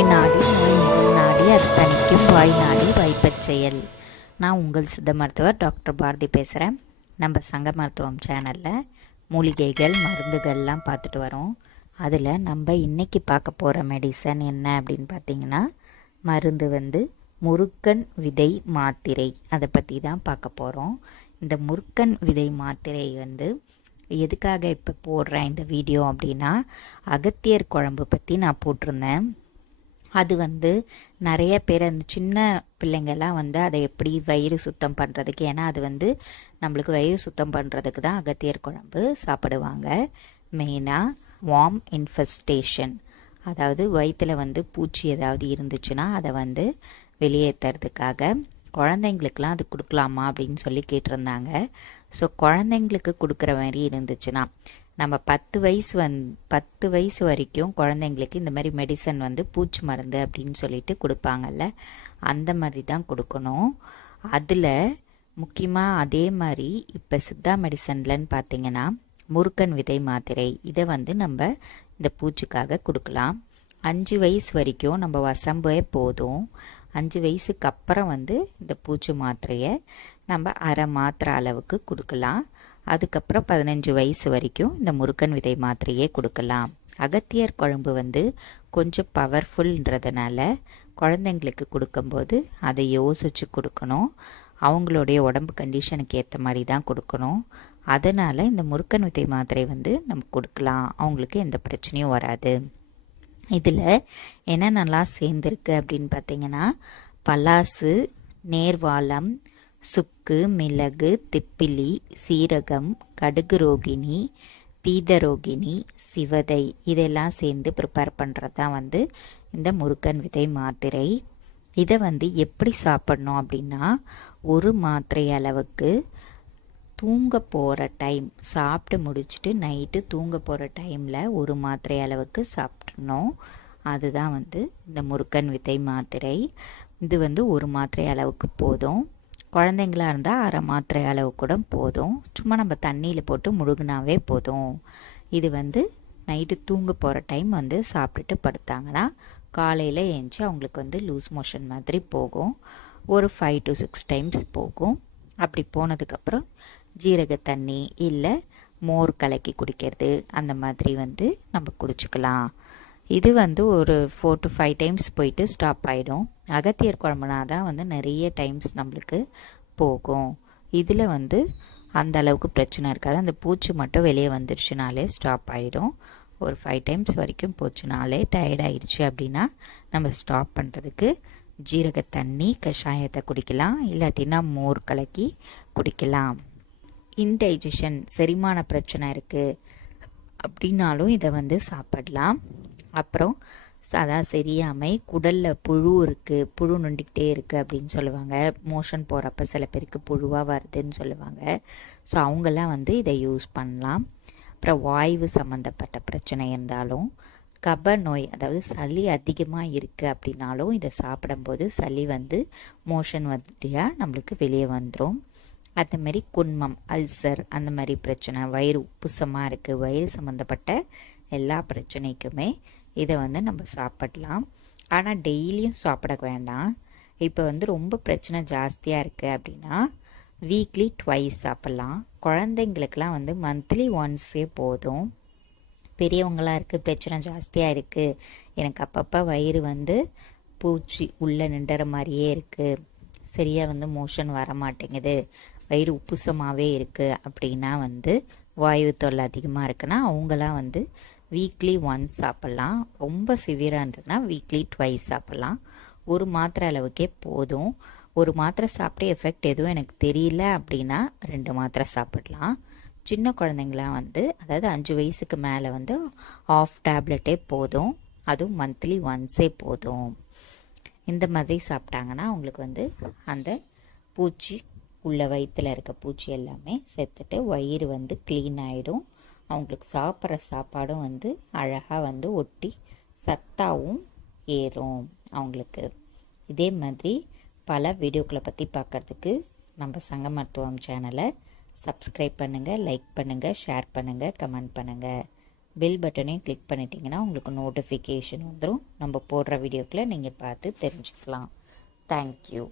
நோய் நாடி நோய் நிகழ் நாடி அது தணிக்கும் வாய் நாடி வைப்பச் செயல். நான் உங்கள் சித்த மருத்துவர் டாக்டர் பாரதி பேசுகிறேன் நம்ம சங்க மருத்துவம் சேனலில் மூலிகைகள் மருந்துகள்லாம் பார்த்துட்டு வரோம். அதில் நம்ம இன்றைக்கி பார்க்க போகிற மெடிசன் என்ன அப்படின்னு பார்த்தீங்கன்னா மருந்து வந்து முருக்கன் விதை மாத்திரை. அதை பற்றி தான் பார்க்க போகிறோம் இந்த முருக்கன் விதை மாத்திரை வந்து எதுக்காக இப்போ போடுறேன் இந்த வீடியோ அப்படின்னா அகத்தியர் குழம்பு பற்றி நான் போட்டிருந்தேன். அது வந்து நிறைய பேர் அந்த சின்ன பிள்ளைங்கள்லாம் வந்து அதை எப்படி வயிறு சுத்தம் பண்ணுறதுக்கு ஏன்னா அது வந்து நம்மளுக்கு வயிறு சுத்தம் பண்ணுறதுக்கு தான் அகத்தியர் குழம்பு சாப்பிடுவாங்க. மெயினாக வார்ம் இன்ஃபெஸ்டேஷன் அதாவது வயிற்றில் வந்து பூச்சி ஏதாவது இருந்துச்சுன்னா அதை வந்து வெளியேற்றுறதுக்காக குழந்தைங்களுக்கெலாம் அது கொடுக்கலாமா அப்படின்னு சொல்லி கேட்டிருந்தாங்க. ஸோ குழந்தைங்களுக்கு கொடுக்குற மாதிரி இருந்துச்சுன்னா நம்ம பத்து வயசு வந் பத்து வயசு வரைக்கும் குழந்தைங்களுக்கு இந்த மாதிரி மெடிசன் வந்து பூச்சி மருந்து அப்படின்னு சொல்லிட்டு கொடுப்பாங்கல்ல அந்த மாதிரி தான் கொடுக்கணும். அதில் முக்கியமாக அதே மாதிரி இப்போ சித்தா மெடிசன்லன்னு பார்த்தீங்கன்னா முருக்கன் விதை மாத்திரை இதை வந்து நம்ம இந்த பூச்சிக்காக கொடுக்கலாம். அஞ்சு வயசு வரைக்கும் நம்ம வசம்பே போதும். அஞ்சு வயசுக்கு அப்புறம் வந்து இந்த பூச்சி மாத்திரையை நம்ம அரை மாத்திரை அளவுக்கு கொடுக்கலாம். அதுக்கப்புறம் பதினஞ்சு வயசு வரைக்கும் இந்த முருக்கன் விதை மாத்திரையே கொடுக்கலாம். அகத்தியர் குழம்பு வந்து கொஞ்சம் பவர்ஃபுல்ன்றதுனால குழந்தைங்களுக்கு கொடுக்கும்போது அதை யோசித்து கொடுக்கணும். அவங்களுடைய உடம்பு கண்டிஷனுக்கு ஏற்ற மாதிரி தான் கொடுக்கணும். அதனால் இந்த முருக்கன் விதை மாத்திரை வந்து நம்ம கொடுக்கலாம். அவங்களுக்கு எந்த பிரச்சனையும் வராது. இதில் என்னென்னலாம் சேர்ந்துருக்கு அப்படின்னு பார்த்தீங்கன்னா பலாசு நேர்வாளம் சுக்கு மிளகு திப்பிலி சீரகம் கடுகு ரோகிணி பீதரோகிணி சிவதை இதெல்லாம் சேர்ந்து ப்ரிப்பேர் பண்ணுறது தான் வந்து இந்த முருகன் விதை மாத்திரை. இதை வந்து எப்படி சாப்பிடணும் அப்படின்னா ஒரு மாத்திரை அளவுக்கு தூங்க போகிற டைம் சாப்பிட்டு முடிச்சுட்டு நைட்டு தூங்க போகிற டைமில் ஒரு மாத்திரை அளவுக்கு சாப்பிட்ணும். அதுதான் வந்து இந்த முருகன் விதை மாத்திரை. இது வந்து ஒரு மாத்திரை அளவுக்கு போதும். குழந்தைங்களா இருந்தால் அரை மாத்திரை அளவு கூட போதும். சும்மா நம்ம தண்ணியில் போட்டு முழுகினாவே போதும். இது வந்து நைட்டு தூங்க போகிற டைம் வந்து சாப்பிட்டுட்டு படுத்தாங்கன்னா காலையில் ஏஞ்சி அவங்களுக்கு வந்து லூஸ் மோஷன் மாதிரி போகும். ஒரு ஃபைவ் டு சிக்ஸ் டைம்ஸ் போகும். அப்படி போனதுக்கப்புறம் ஜீரக தண்ணி இல்லை மோர் கலக்கி குடிக்கிறது அந்த மாதிரி வந்து நம்ம குடிச்சுக்கலாம். இது வந்து ஒரு ஃபோர் டு ஃபைவ் டைம்ஸ் போயிட்டு ஸ்டாப் ஆகிடும் அகத்தியர் குழம்புனா தான் வந்து நிறைய டைம்ஸ் நம்மளுக்கு போகும். இதில் வந்து அந்த அளவுக்கு பிரச்சனை இருக்காது. அந்த பூச்சி மட்டும் வெளியே வந்துருச்சுனாலே ஸ்டாப் ஆகிடும் ஒரு ஃபைவ் டைம்ஸ் வரைக்கும் போச்சுனாலே டயர்ட் ஆயிடுச்சு அப்படின்னா நம்ம ஸ்டாப் பண்ணுறதுக்கு ஜீரக தண்ணி கஷாயத்தை குடிக்கலாம். இல்லாட்டினா மோர் கலக்கி குடிக்கலாம். இன்டைஜஷன் செரிமான பிரச்சனை இருக்குது அப்படின்னாலும் இதை வந்து சாப்பிடலாம். அப்புறம் அதான் சரியாமை குடலில் புழு இருக்குது புழு நொண்டிக்கிட்டே இருக்குது அப்படின்னு சொல்லுவாங்க. மோஷன் போகிறப்ப சில பேருக்கு புழுவாக வருதுன்னு சொல்லுவாங்க. ஸோ அவங்கெல்லாம் வந்து இதை யூஸ் பண்ணலாம். அப்புறம் வாய்வு சம்மந்தப்பட்ட பிரச்சனை இருந்தாலும் கப நோய் அதாவது சளி அதிகமாக இருக்குது அப்படின்னாலும் இதை சாப்பிடும்போது சளி வந்து மோஷன் வழியாக நம்மளுக்கு வெளியே வந்துடும் அதேமாரி மாதிரி குன்மம் அல்சர் அந்த மாதிரி பிரச்சனை வயிறு உப்புசமாக இருக்குது வயிறு சம்மந்தப்பட்ட எல்லா பிரச்சனைக்குமே இதை வந்து நம்ம சாப்பிடலாம். ஆனால் டெய்லியும் சாப்பிட வேண்டாம். இப்போ வந்து ரொம்ப பிரச்சனை ஜாஸ்தியாக இருக்குது அப்படின்னா வீக்லி ட்வைஸ் சாப்பிட்லாம். குழந்தைங்களுக்கெலாம் வந்து மந்த்லி ஒன்ஸே போதும். பெரியவங்களாக இருக்குது பிரச்சனை ஜாஸ்தியாக இருக்குது எனக்கு அப்பப்போ வயிறு வந்து பூச்சி உள்ளே நின்ற மாதிரியே இருக்குது சரியாக வந்து மோஷன் வர மாட்டேங்குது வயிறு உப்புசமாகவே இருக்குது அப்படின்னா வந்து வாயு தொல்லை அதிகமாக இருக்குன்னா அவங்களாம் வந்து வீக்லி ஒன்ஸ் சாப்பிட்லாம். ரொம்ப சிவியராக இருந்ததுன்னா வீக்லி ட்வைஸ் சாப்பிட்லாம். ஒரு மாத்திரை அளவுக்கே போதும். ஒரு மாத்திரை சாப்பிட்டு எஃபெக்ட் எதுவும் எனக்கு தெரியல அப்படின்னா ரெண்டு மாத்திரை சாப்பிட்லாம். சின்ன குழந்தைங்களாம் வந்து அதாவது அஞ்சு வயசுக்கு மேலே வந்து ஆஃப் டேப்லெட்டே போதும். அதுவும் மந்த்லி ஒன்ஸே போதும். இந்த மாதிரி சாப்பிட்டாங்கன்னா அவங்களுக்கு வந்து அந்த பூச்சி உள்ள வயிற்றில் இருக்க பூச்சி எல்லாமே செத்துட்டு வயிறு வந்து க்ளீன் ஆகிடும் அவங்களுக்கு சாப்பிட்ற சாப்பாடும் வந்து அழகாக வந்து ஒட்டி சத்தாகவும் ஏறும் அவங்களுக்கு. இதே மாதிரி பல வீடியோக்களை பற்றி பார்க்குறதுக்கு நம்ம சங்க மருத்துவம் சேனலை சப்ஸ்கிரைப் பண்ணுங்கள் லைக் பண்ணுங்கள் ஷேர் பண்ணுங்கள் கமெண்ட் பண்ணுங்கள் பெல் பட்டனையும் கிளிக் பண்ணிட்டீங்கன்னா உங்களுக்கு நோட்டிஃபிகேஷன் வந்துடும் நம்ம போடுற வீடியோக்களை நீங்கள் பார்த்து தெரிஞ்சுக்கலாம். தேங்க்யூ.